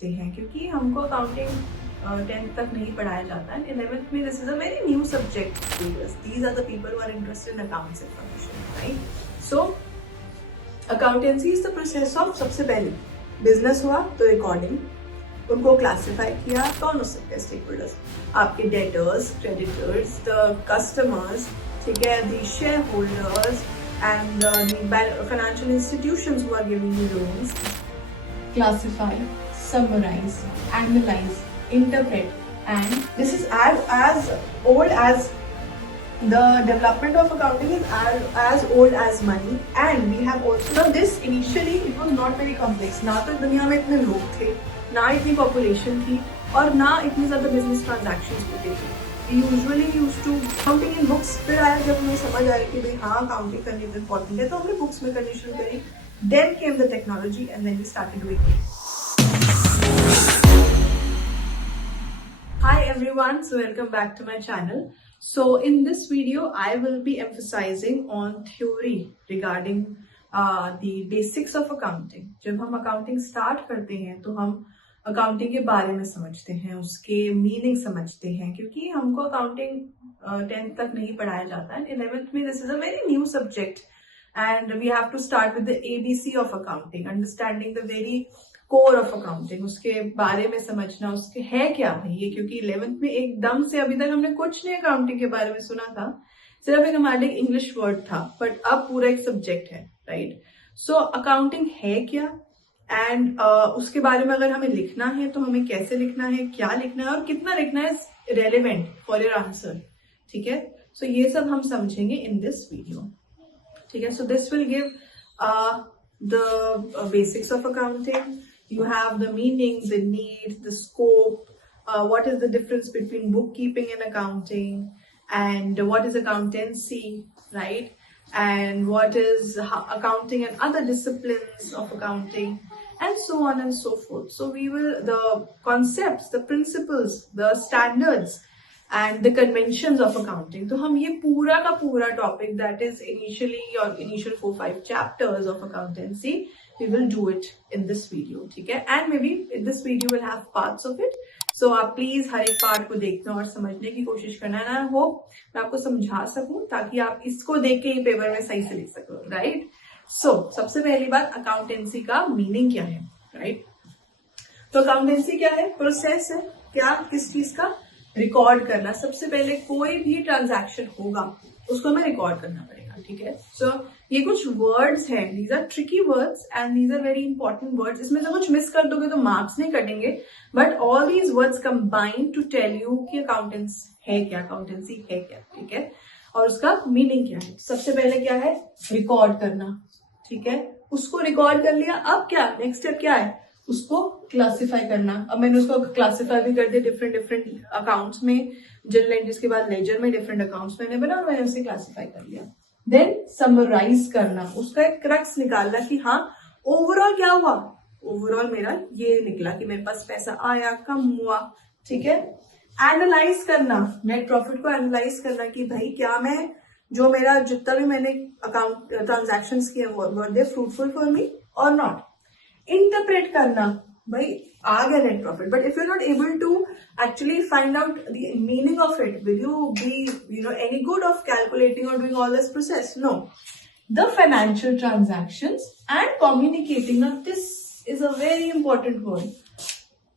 समझते हैं, क्योंकि हमको अकाउंटिंग 10th तक नहीं पढ़ाया जाता है। 11th में this is a very new subject. These are the people who are interested in accounts information, right? So accountancy is the process of, सबसे पहले बिजनेस हुआ तो रिकॉर्डिंग, उनको क्लासिफाई किया। कौन हो सकते हैं स्टेक होल्डर्स? आपके डेटर्स, क्रेडिटर्स, द कस्टमर्स, ठीक है, the share holders and the financial institutions who are giving you loans. Classify, summarize, analyze, interpret, and this is as old as the development of accounting is as old as money. And we have also, now this initially it was not very complex. ना तो दुनिया में इतने लोग थे, ना इतनी population थी, और ना इतने ज़्यादा business transactions होते थे। We usually used to counting in books। फिर आया जब हमें समझ आया कि भाई हाँ काउंटिंग करनी तो इम्पोर्टेंट है, तो हमने बुक्स में करनी शुरू करी। Then came the technology and then we started doing it. Hi everyone, so welcome back to my channel. So in this video I will be emphasizing on theory regarding the basics of accounting. जब हम accounting start करते हैं तो हम accounting के बारे में समझते हैं, उसके मीनिंग समझते हैं, क्योंकि हमको अकाउंटिंग 10th तक नहीं पढ़ाया जाता है। 11th में this is a very new subject and we have to start with the ABC of accounting, understanding the very core of accounting, उसके बारे में समझना, उसके है क्या है ये, क्योंकि 11th में एकदम से अभी तक हमने कुछ नहीं अकाउंटिंग के बारे में सुना था, सिर्फ एक हमारे लिए इंग्लिश वर्ड था, बट अब पूरा एक सब्जेक्ट है, राइट? सो अकाउंटिंग है क्या, एंड उसके बारे में अगर हमें लिखना है तो हमें कैसे लिखना है, क्या लिखना है और कितना लिखना है रेलेवेंट फॉर योर आंसर, ठीक है? सो ये सब हम समझेंगे इन दिस वीडियो, ठीक है? So this will give the basics of accounting. You have the meaning, the need, the scope, what is the difference between bookkeeping and accounting, and what is accountancy, right? And what is accounting and other disciplines of accounting, and so on and so forth. So we will, the concepts, the principles, the standards and the conventions of accounting. तो हम ये पूरा का पूरा topic that is initially or initial 4-5 chapters of accountancy, we will do it in this video, ठीक है? And maybe this video will have parts of it. So आप please हर एक पार्ट को देखना और समझने की कोशिश करना है। आई होप मैं आपको समझा सकूं ताकि आप इसको देख के ही पेपर में सही से लिख सको, राइट? सो सबसे पहली बात, अकाउंटेंसी का मीनिंग क्या है, राइट? तो अकाउंटेंसी क्या है? प्रोसेस है। क्या? किस चीज का? रिकॉर्ड करना। सबसे पहले कोई भी ट्रांजैक्शन होगा उसको हमें रिकॉर्ड करना पड़ेगा, ठीक है? सो ये कुछ वर्ड्स हैं, these are tricky words and these are very important words. इसमें से कुछ मिस कर दोगे तो मार्क्स नहीं कटेंगे, but all these words combine to tell you कि अकाउंटेंस है क्या, अकाउंटेंसी है क्या, ठीक है? और उसका मीनिंग क्या है। सबसे पहले क्या है? रिकॉर्ड करना, ठीक है? उसको रिकॉर्ड कर लिया, अब क्या नेक्स्ट स्टेप क्या है? उसको क्लासिफाई करना। अब मैंने उसको क्लासिफाई भी कर दिया डिफरेंट अकाउंट्स में, जर्नल एंट्रीज के बाद लेजर में डिफरेंट अकाउंट्स मैंने बना, मैंने उसे क्लासिफाई कर लिया। देन समराइज करना, उसका एक क्रक्स निकालना कि हाँ ओवरऑल क्या हुआ, ओवरऑल मेरा ये निकला कि मेरे पास पैसा आया, कम हुआ, ठीक है? एनालाइज करना, नेट प्रॉफिट को एनालाइज करना कि भाई क्या मैं, जो मेरा जितना भी मैंने अकाउंट ट्रांजैक्शन किए वर दे फ्रूटफुल फॉर मी और नॉट। इंटरप्रेट करना, भाई आ गया net profit, but if you are not able to actually find out the meaning of it, will you be any good of calculating और doing all this process? No. The financial transactions and communicating, this is a very important word.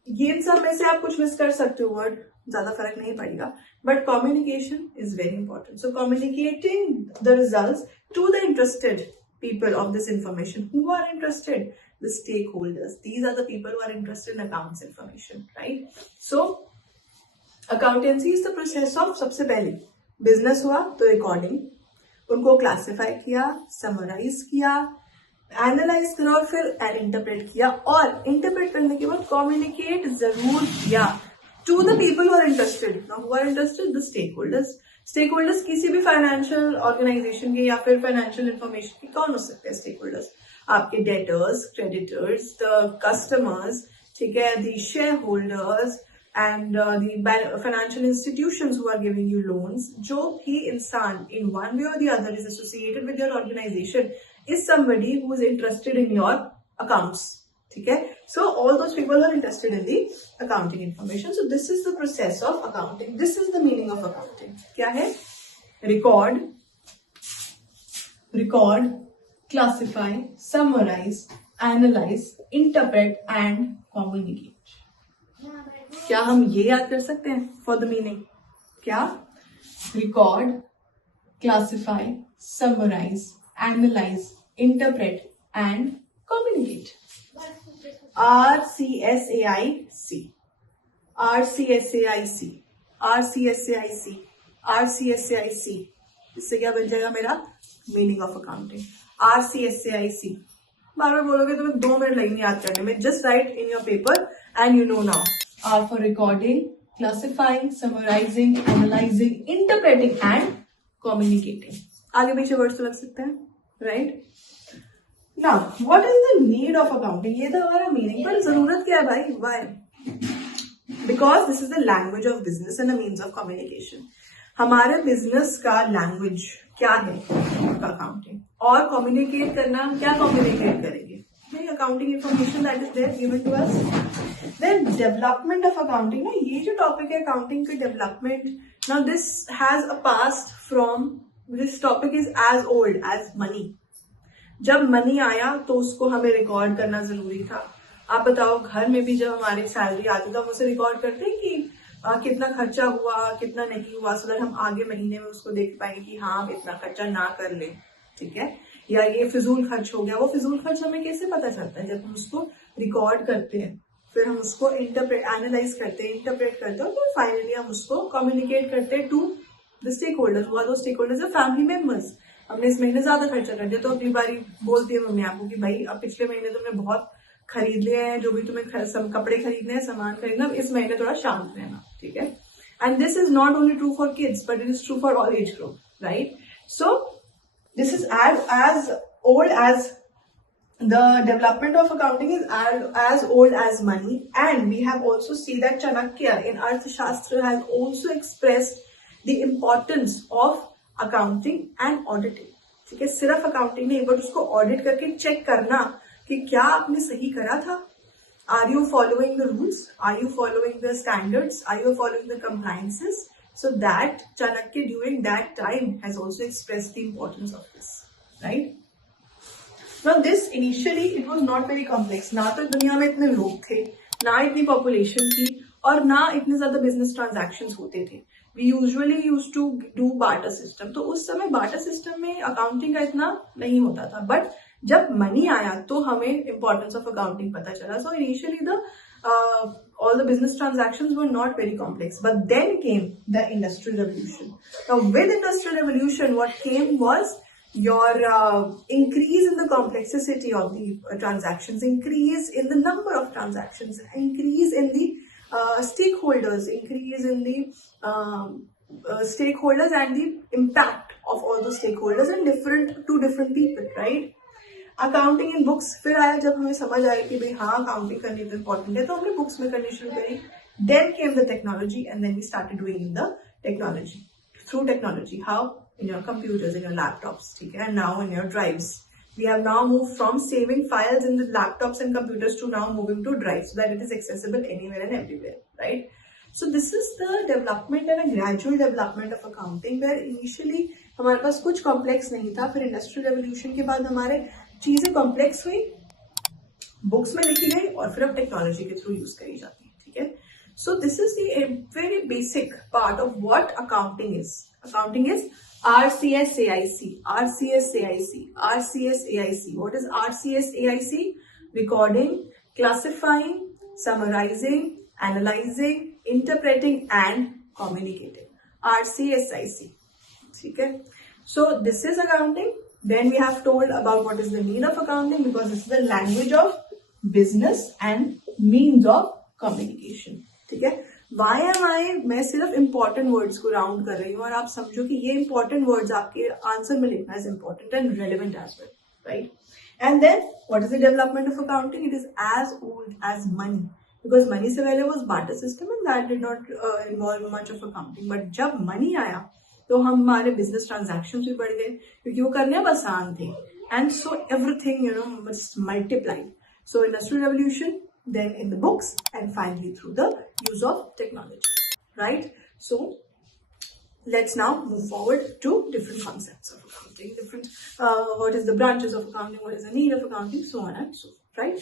ये सब में से आप कुछ miss कर सकते हो वर्ड, ज्यादा फर्क नहीं पड़ेगा, but communication is very important. So communicating the results to the interested people of this information. Who are interested? The stakeholders. These are the people who are interested in accounts information, right? So accountancy is the process of, सबसे पहले business हुआ तो recording, उनको classify किया, summarise किया, analyse करा और फिर इंटरप्रेट किया, और इंटरप्रेट करने के बाद कम्युनिकेट जरूर किया to the people who are interested. Now who are interested? The stakeholders. Stakeholders किसी भी फाइनेंशियल ऑर्गेनाइजेशन के या फिर फाइनेंशियल इंफॉर्मेशन के कौन हो सकते हैं स्टेकहोल्डर्स? आपके डेटर्स, क्रेडिटर्स, द कस्टमर्स, ठीक है, the share holders and the financial institutions who are giving you loans. जो भी इंसान इन वन वे और the other is associated with your organisation is somebody who is interested in your accounts, ठीक है? So all those people are interested in the accounting information. So this is the process of accounting. This is the meaning of accounting. क्या है? Record, classify, summarize, analyze, interpret and communicate. क्या हम ये याद कर सकते हैं for the meaning? क्या? Record, classify, summarize, analyze, interpret and communicate. RCSAIC, RCSAIC, RCSAIC, RCSAIC. इससे क्या बन जाएगा मेरा मीनिंग ऑफ अकाउंटिंग? RCSAIC. बार बार बोलोगे तो 2 मिनट लगेंगे याद करने में. Just right in your paper and you know now. R for recording, classifying, summarizing, analyzing, interpreting and communicating. आगे पीछे वर्ड्स तो लग सकते हैं, right? Now, what is the need of accounting? ये तो हमारा मीनिंग, पर जरूरत क्या है भाई? Why? Because this is the language of business and a means of communication. हमारे बिजनेस का लैंग्वेज क्या है? अकाउंटिंग. और कम्युनिकेट करना, क्या कम्युनिकेट करेंगे? Accounting information that is there given to us. Then development of accounting. ना ये जो टॉपिक है अकाउंटिंग के development, now this has a past from, this topic is as old as money. जब मनी आया तो उसको हमें रिकॉर्ड करना जरूरी था. आप बताओ, घर में भी जब हमारी सैलरी आती तो हम उसे रिकॉर्ड करते हैं कि कितना खर्चा हुआ, कितना नहीं हुआ, सो दैट हम आगे महीने में उसको देख पाएंगे कि हाँ इतना खर्चा ना कर ले, ठीक है. या ये फिजूल खर्च हो गया. वो फिजूल खर्च हमें कैसे पता चलता है? जब हम उसको रिकॉर्ड करते हैं, फिर हम उसको इंटरप्रेट, एनालाइज करते हैं, इंटरप्रेट करते हैं, और फिर फाइनली हम उसको कम्युनिकेट करते हैं टू द स्टेक होल्डर्स. हुआ दो स्टेक होल्डर्स, फैमिली मेंबर्स. हमने इस महीने ज्यादा खर्चा कर दिया तो अगली बारी बोलती है मम्मी आपको कि भाई अब पिछले महीने तुमने बहुत खरीद लिए हैं, जो भी तुम्हें कपड़े खरीदने हैं, सामान खरीदना, इस महीने थोड़ा शांत रहना, ठीक है. And this is not only true for kids but it is true for all age group, right. So this is as old as the development of accounting is as old as money. And we have also seen that Chanakya in Arthashastra has also expressed the importance of accounting and auditing. ठीक है, सिर्फ accounting नहीं, but उसको audit करके check करना कि क्या आपने सही करा था. Are you following the rules, are you following the standards, are you following the compliances. So that Chanakya during that time has also expressed the importance of this, right? Now this initially it was not very complex. ना तो दुनिया में इतने लोग थे, ना इतनी population थी, और ना इतने ज्यादा बिजनेस ट्रांजैक्शंस होते थे. We usually used to do barter system. तो उस समय barter system में अकाउंटिंग का इतना नहीं होता था. बट जब मनी आया तो हमें importance of accounting पता चला. So initially all the business transactions were not very complex. But then came the Industrial Revolution. Now with Industrial Revolution, what came was your increase in the complexity of the transactions, increase in the number of transactions, increase in the stakeholders, increase in the stakeholders and the impact of all the stakeholders and different people, right? Accounting in books फिर आया जब हमें समझ आया कि भाई हाँ accounting करनी तो इम्पोर्टेंट है, तो हमने बुक्स में करनी शुरू करी. Then came the technology and then we started doing the technology through technology. How? In your computers, in your laptops, ठीक है, now in your drives. We have now moved from saving files in the laptops and computers to now moving to drives so that it is accessible anywhere and everywhere, right? So this is the development and a gradual development of accounting where initially हमारे पास कुछ complex नहीं था. फिर industrial revolution के बाद हमारे चीजें complex हुई, बुक्स में लिखी गई, और फिर अब टेक्नोलॉजी के थ्रू यूज करी जाती है, ठीक है. So this is the very basic part of what accounting is. Accounting is RCSAIC, RCSAIC, RCSAIC. What is RCSAIC? Recording, classifying, summarizing, analyzing, interpreting and communicating. RCSAIC. ठीक है. So this is accounting. Then we have told about what is the need of accounting because this is the language of business and means of communication. ठीक है. Why am I? मैं सिर्फ important words को round कर रही हूँ और आप समझो कि ये important words आपके आंसर में लिखना is important and relevant as well, right? And then what is the development of accounting? It is as old as money because money से पहले was barter system and that did not involve much of accounting. But जब money आया तो हमारे business transactions भी बढ़ गए क्योंकि वो करने अब आसान थे, and so everything was multiplied. So industrial revolution, then in the books, and finally through the use of technology, right? So let's now move forward to different concepts of accounting, different what is the branches of accounting, what is the need of accounting, so on and so forth, right?